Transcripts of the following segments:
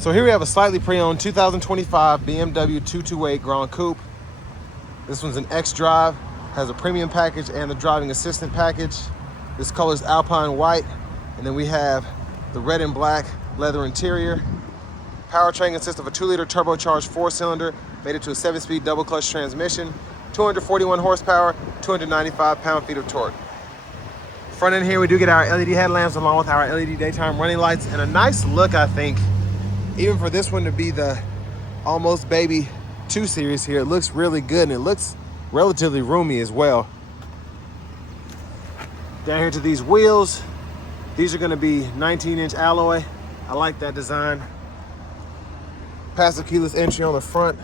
So here we have a slightly pre-owned 2025 BMW 228 Gran Coupe. This one's an X-Drive, has a premium package and the driving assistant package. This color is Alpine White, and then we have the red and black leather interior. Powertrain consists of a 2-liter turbocharged 4-cylinder, mated to a 7-speed double clutch transmission, 241 horsepower, 295 pound-feet of torque. Front end here, we do get our LED headlamps along with our LED daytime running lights, and a nice look, I think, even for this one to be the almost baby 2 Series here. It looks really good, and it looks relatively roomy as well. Down here to these wheels, these are going to be 19-inch alloy. I like that design. Passive keyless entry on the front.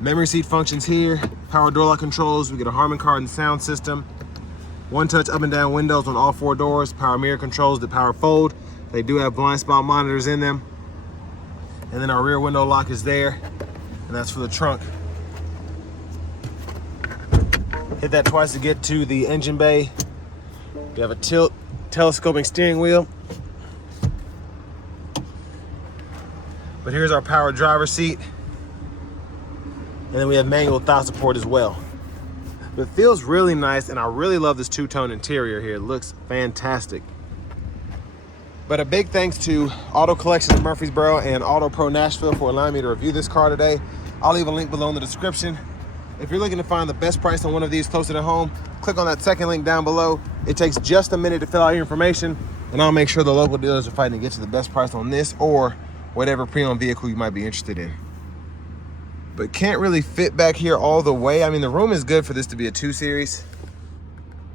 Memory seat functions here. Power door lock controls. We get a Harman Kardon sound system. One-touch up and down windows on all 4 doors. Power mirror controls that power fold. They do have blind spot monitors in them. And then our rear window lock is there, and that's for the trunk. Hit that twice to get to the engine bay. We have a tilt telescoping steering wheel. But here's our power driver seat. And then we have manual thigh support as well. But it feels really nice, and I really love this 2-tone interior here. It looks fantastic. But a big thanks to Auto Collections Murfreesboro and Auto Pro Nashville for allowing me to review this car today. I'll leave a link below in the description. If you're looking to find the best price on one of these closer to home, click on that second link down below. It takes just a minute to fill out your information, and I'll make sure the local dealers are fighting to get you the best price on this or whatever pre-owned vehicle you might be interested in. But can't really fit back here all the way. I mean, the room is good for this to be a 2 Series.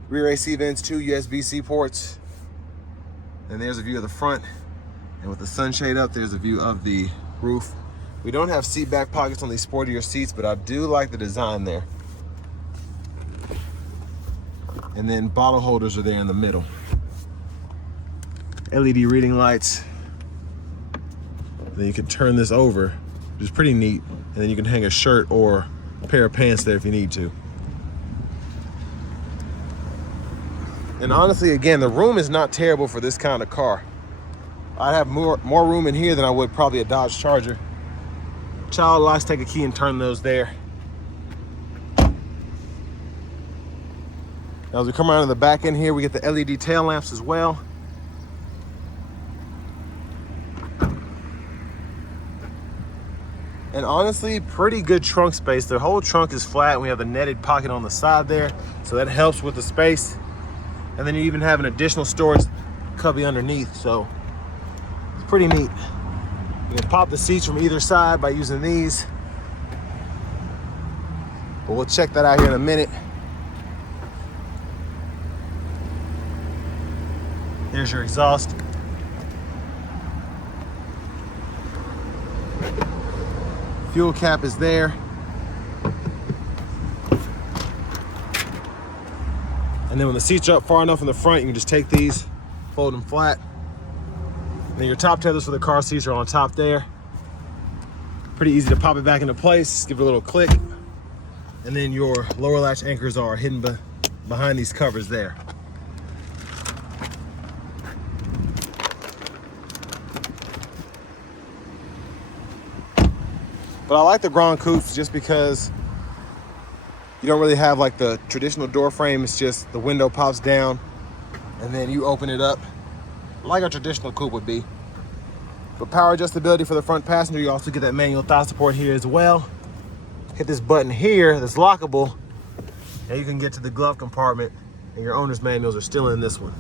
Rear AC vents, 2 USB-C ports. And there's a view of the front. And with the sunshade up, there's a view of the roof. We don't have seat back pockets on these sportier seats, but I do like the design there. And then bottle holders are there in the middle. LED reading lights. And then you can turn this over, which is pretty neat. And then you can hang a shirt or a pair of pants there if you need to. And honestly, again, the room is not terrible for this kind of car. I'd have more room in here than I would probably a Dodge Charger. Child locks, take a key and turn those there. Now as we come around to the back end here, we get the LED tail lamps as well. And honestly, pretty good trunk space. The whole trunk is flat, and we have a netted pocket on the side there, so that helps with the space. And then you even have an additional storage cubby underneath, so it's pretty neat. You can pop the seats from either side by using these. But we'll check that out here in a minute. There's your exhaust. Fuel cap is there. And then when the seats are up far enough in the front, you can just take these, fold them flat. And then your top tethers for the car seats are on top there. Pretty easy to pop it back into place, give it a little click. And then your lower latch anchors are hidden behind these covers there. But I like the Gran Coupes just because you don't really have like the traditional door frame. It's just the window pops down and then you open it up like a traditional coupe would be. But power adjustability for the front passenger, you also get that manual thigh support here as well. Hit this button here that's lockable, and you can get to the glove compartment, and your owner's manuals are still in this one.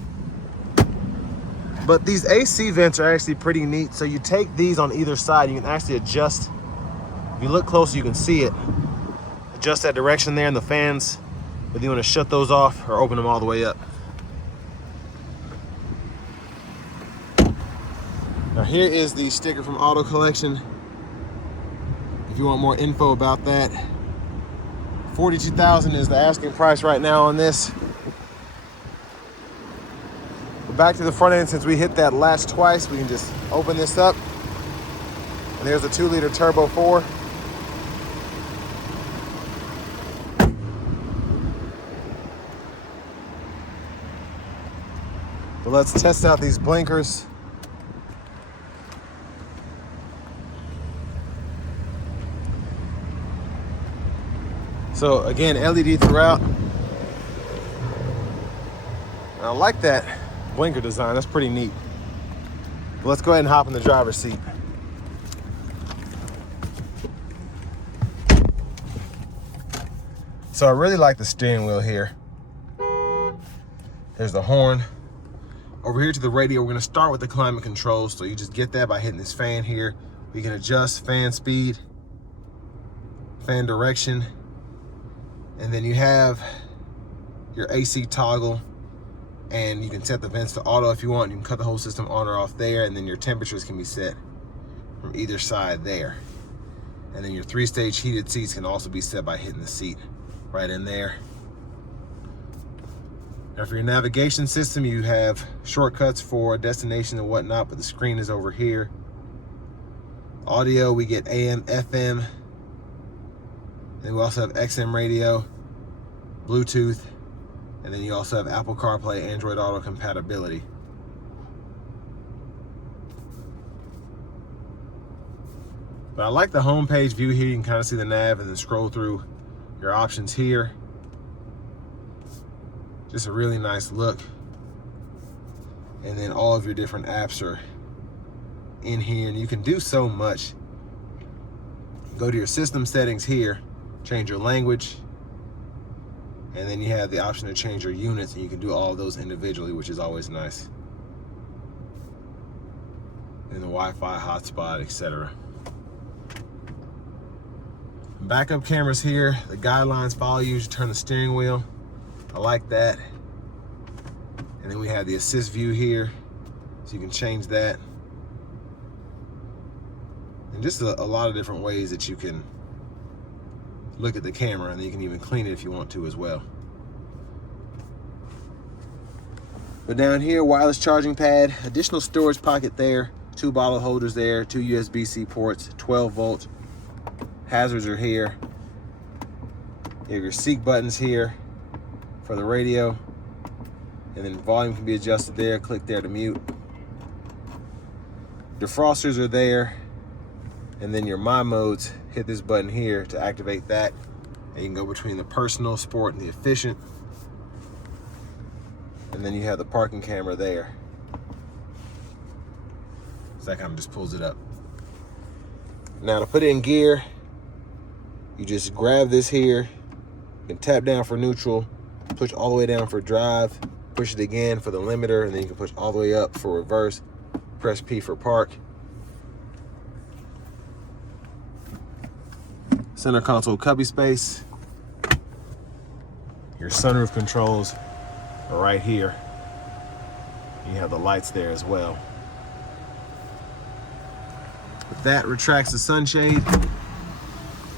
But these AC vents are actually pretty neat. So you take these on either side, you can actually adjust. If you look closer, you can see it. Adjust that direction there, and the fans, whether you want to shut those off or open them all the way up. Now here is the sticker from Auto Collection. If you want more info about that, $42,000 is the asking price right now on this. But back to the front end, since we hit that latch twice, we can just open this up. And there's a 2-liter turbo 4. But let's test out these blinkers. So again, LED throughout. I like that blinker design, that's pretty neat. But let's go ahead and hop in the driver's seat. So I really like the steering wheel here. There's the horn. Over here to the radio, we're gonna start with the climate control. So you just get that by hitting this fan here. We can adjust fan speed, fan direction, and then you have your AC toggle, and you can set the vents to auto if you want. You can cut the whole system on or off there, and then your temperatures can be set from either side there. And then your 3-stage heated seats can also be set by hitting the seat right in there. Now for your navigation system, you have shortcuts for destination and whatnot, but the screen is over here. Audio, we get AM, FM, and we also have XM radio, Bluetooth, and then you also have Apple CarPlay, Android Auto compatibility. But I like the homepage view here. You can kind of see the nav and then scroll through your options here. Just a really nice look. And then all of your different apps are in here, and you can do so much. Go to your system settings here, change your language, and then you have the option to change your units, and you can do all of those individually, which is always nice. And the Wi-Fi hotspot, etc. Backup cameras here. The guidelines follow you as you turn the steering wheel. I like that. And then we have the assist view here, so you can change that. And just a lot of different ways that you can look at the camera, and then you can even clean it if you want to as well. But down here, wireless charging pad, additional storage pocket there, 2 bottle holders there, 2 USB-C ports, 12 volt. Hazards are here. You have your seat buttons here for the radio, and then volume can be adjusted there. Click there to mute. Defrosters are there, and then your My Modes, hit this button here to activate that, and you can go between the personal, sport, and the efficient. And then you have the parking camera there. So that kind of just pulls it up. Now to put it in gear, you just grab this here, you can tap down for neutral, push all the way down for drive, push it again for the limiter, and then you can push all the way up for reverse, press P for park. Center console cubby space. Your sunroof controls are right here. You have the lights there as well. With that, retracts the sunshade.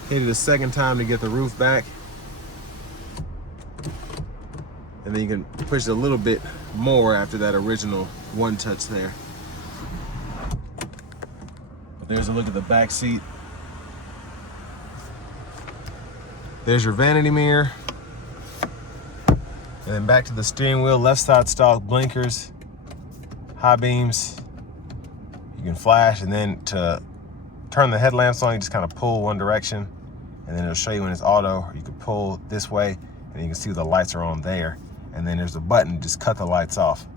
Hit it a second time to get the roof back. And then you can push it a little bit more after that original one touch there. But there's a look at the back seat. There's your vanity mirror. And then back to the steering wheel, left side stock blinkers, high beams. You can flash, and then to turn the headlamps on, you just kind of pull one direction, and then it'll show you when it's auto, or you can pull this way, and you can see the lights are on there. And then there's a button to just cut the lights off.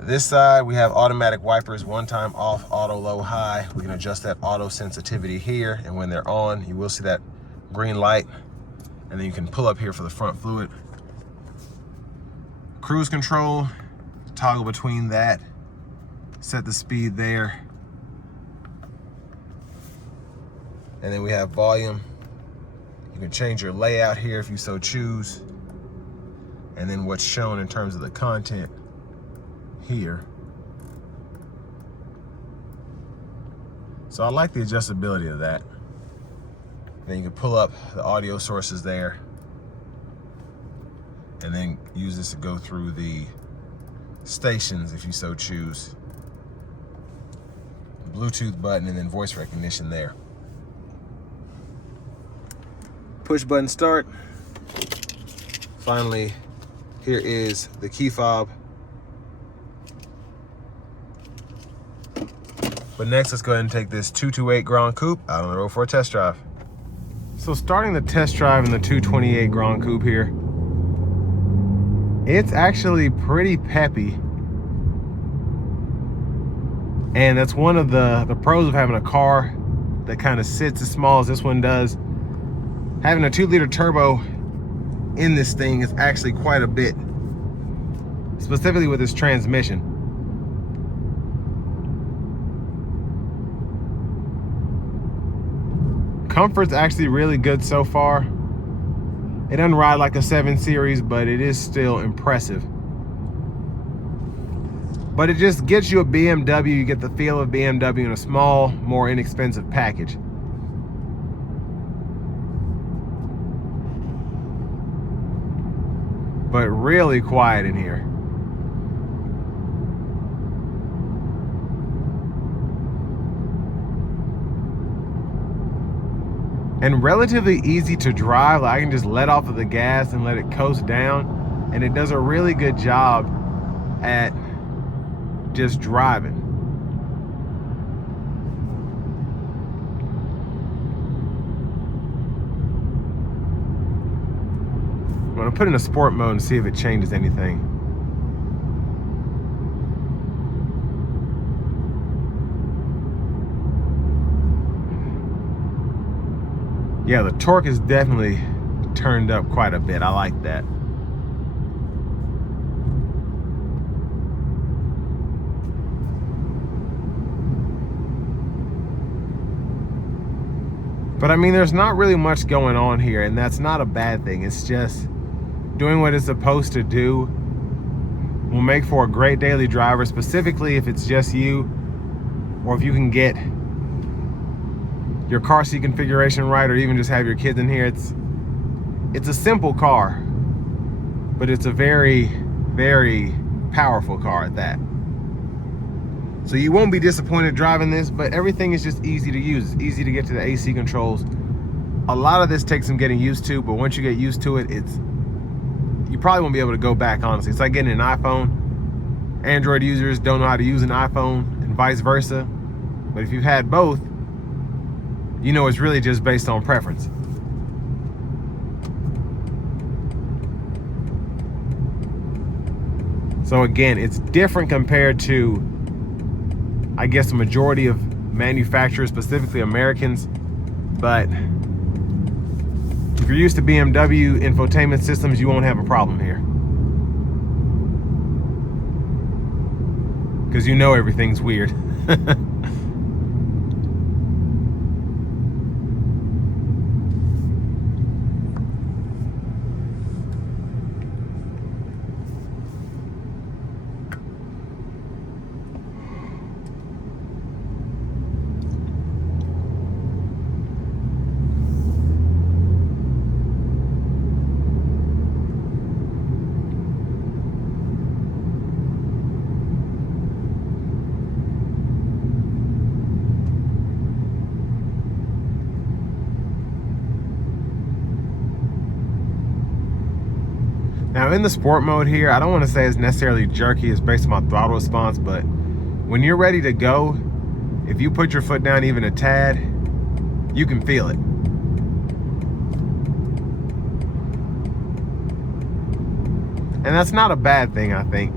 This side, we have automatic wipers, one time off, auto, low, high. We can adjust that auto sensitivity here, and when they're on, you will see that green light, and then you can pull up here for the front fluid. Cruise control, toggle between that, set the speed there. And then we have volume. You can change your layout here if you so choose. And then what's shown in terms of the content here. So I like the adjustability of that. Then you can pull up the audio sources there, and then use this to go through the stations if you so choose. Bluetooth button, and then voice recognition there. Push button start. Finally, here is the key fob. But next, let's go ahead and take this 228 Gran Coupe out on the road for a test drive. So starting the test drive in the 228 Gran Coupe here, it's actually pretty peppy. And that's one of the pros of having a car that kind of sits as small as this one does. Having a 2-liter turbo in this thing is actually quite a bit, specifically with this transmission. Comfort's actually really good so far. It doesn't ride like a 7 Series, but it is still impressive. But it just gets you a BMW. You get the feel of BMW in a small, more inexpensive package. But really quiet in here. And relatively easy to drive. Like I can just let off of the gas and let it coast down, and it does a really good job at just driving. I'm gonna put in a sport mode and see if it changes anything. Yeah, the torque is definitely turned up quite a bit. I like that. But I mean, there's not really much going on here, and that's not a bad thing. It's just doing what it's supposed to do. Will make for a great daily driver, specifically if it's just you, or if you can get your car seat configuration right, or even just have your kids in here. It's a simple car, but it's a very, very powerful car at that. So you won't be disappointed driving this, but everything is just easy to use. It's easy to get to the AC controls. A lot of this takes some getting used to, but once you get used to it, you probably won't be able to go back, honestly. It's like getting an iPhone. Android users don't know how to use an iPhone and vice versa. But if you've had both, you know it's really just based on preference. So again, it's different compared to, I guess, the majority of manufacturers, specifically Americans. But if you're used to BMW infotainment systems, you won't have a problem here. Because you know everything's weird. Now in the sport mode here, I don't want to say it's necessarily jerky, it's based on my throttle response, but when you're ready to go, if you put your foot down even a tad, you can feel it. And that's not a bad thing, I think.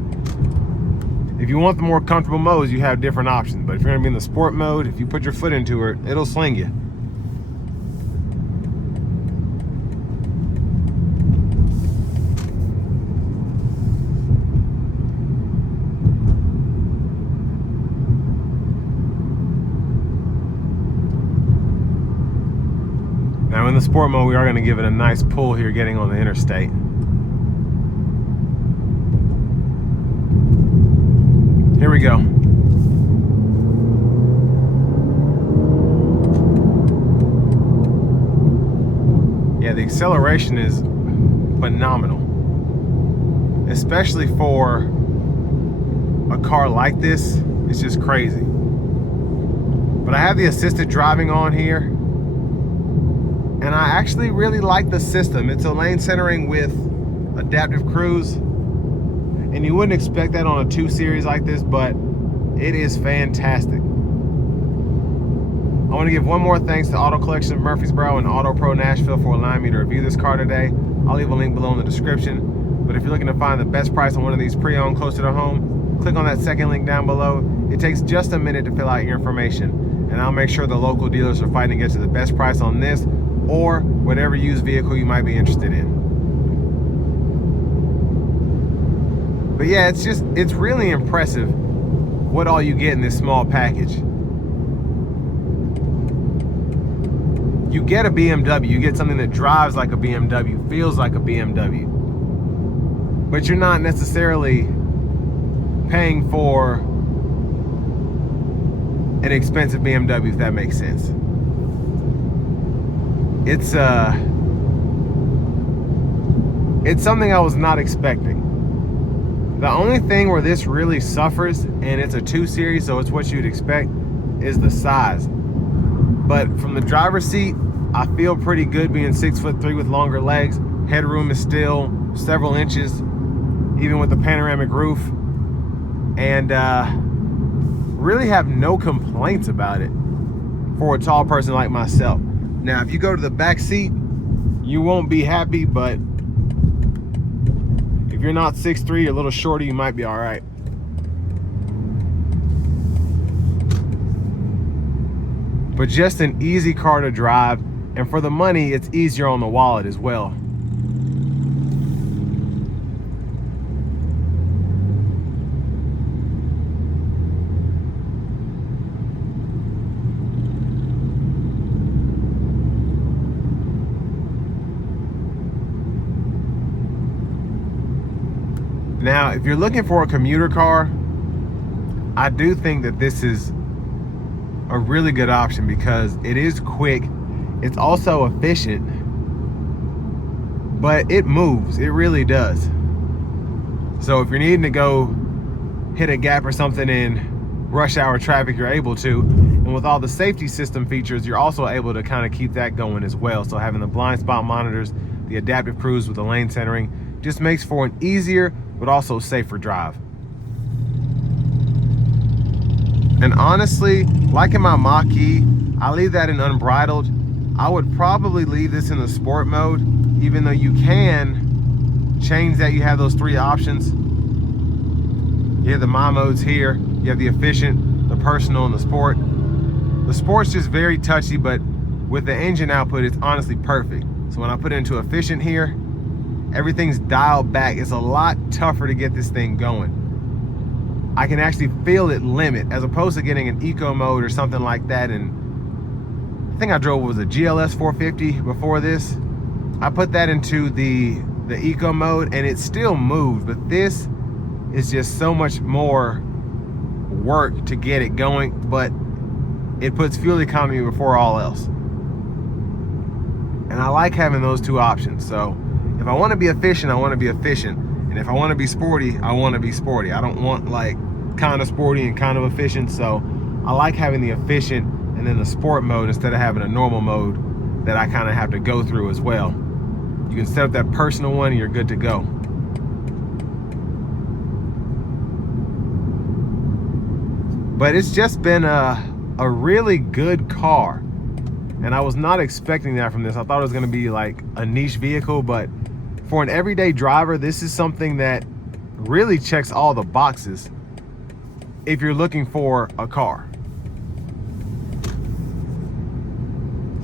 If you want the more comfortable modes, you have different options, but if you're gonna be in the sport mode, if you put your foot into it, it'll sling you. Now in the sport mode, we are going to give it a nice pull here getting on the interstate. Here we go. Yeah, the acceleration is phenomenal, especially for a car like this. It's just crazy. But I have the assisted driving on here, and I actually really like the system. It's a lane centering with adaptive cruise, and you wouldn't expect that on a 2 Series like this, but it is fantastic. I want to give one more thanks to Auto Collection of Murfreesboro and Auto Pro Nashville for allowing me to review this car today. I'll leave a link below in the description. But if you're looking to find the best price on one of these pre-owned closer to home, click on that second link down below. It takes just a minute to fill out your information, and I'll make sure the local dealers are fighting to get you the best price on this or whatever used vehicle you might be interested in. But yeah, it's really impressive what all you get in this small package. You get a BMW, you get something that drives like a BMW, feels like a BMW, but you're not necessarily paying for an expensive BMW, if that makes sense. It's something I was not expecting. The only thing where this really suffers, and it's a 2 Series, so it's what you'd expect, is the size. But from the driver's seat, I feel pretty good being 6'3" with longer legs. Headroom is still several inches, even with the panoramic roof. And really have no complaints about it for a tall person like myself. Now, if you go to the back seat, you won't be happy, but if you're not 6'3", you're a little shorter, you might be all right. But just an easy car to drive, and for the money, it's easier on the wallet as well. Now, if you're looking for a commuter car, I do think that this is a really good option because it is quick. It's also efficient, but it moves. It really does. So if you're needing to go hit a gap or something in rush hour traffic, you're able to. And with all the safety system features, you're also able to kind of keep that going as well. So having the blind spot monitors, the adaptive cruise with the lane centering, just makes for an easier but also safer drive. And honestly, like in my Mach-E, I leave that in unbridled. I would probably leave this in the sport mode, even though you can change that. You have those 3 options. You have the My modes here. You have the efficient, the personal, and the sport. The sport's just very touchy, but with the engine output, it's honestly perfect. So when I put it into efficient here, everything's dialed back. It's a lot tougher to get this thing going. I can actually feel it limit, as opposed to getting an eco mode or something like that. And I think I drove was a GLS 450 before this. I put that into the eco mode and it still moved, but this is just so much more work to get it going, but it puts fuel economy before all else. And I like having those 2 options. So if I want to be efficient, I want to be efficient. And if I want to be sporty, I want to be sporty. I don't want like kind of sporty and kind of efficient. So I like having the efficient and then the sport mode instead of having a normal mode that I kind of have to go through as well. You can set up that personal one and you're good to go. But it's just been a really good car. And I was not expecting that from this. I thought it was going to be like a niche vehicle, but for an everyday driver, this is something that really checks all the boxes if you're looking for a car.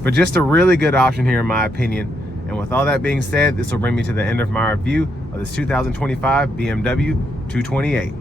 But just a really good option here in my opinion. And with all that being said, this will bring me to the end of my review of this 2025 BMW 228.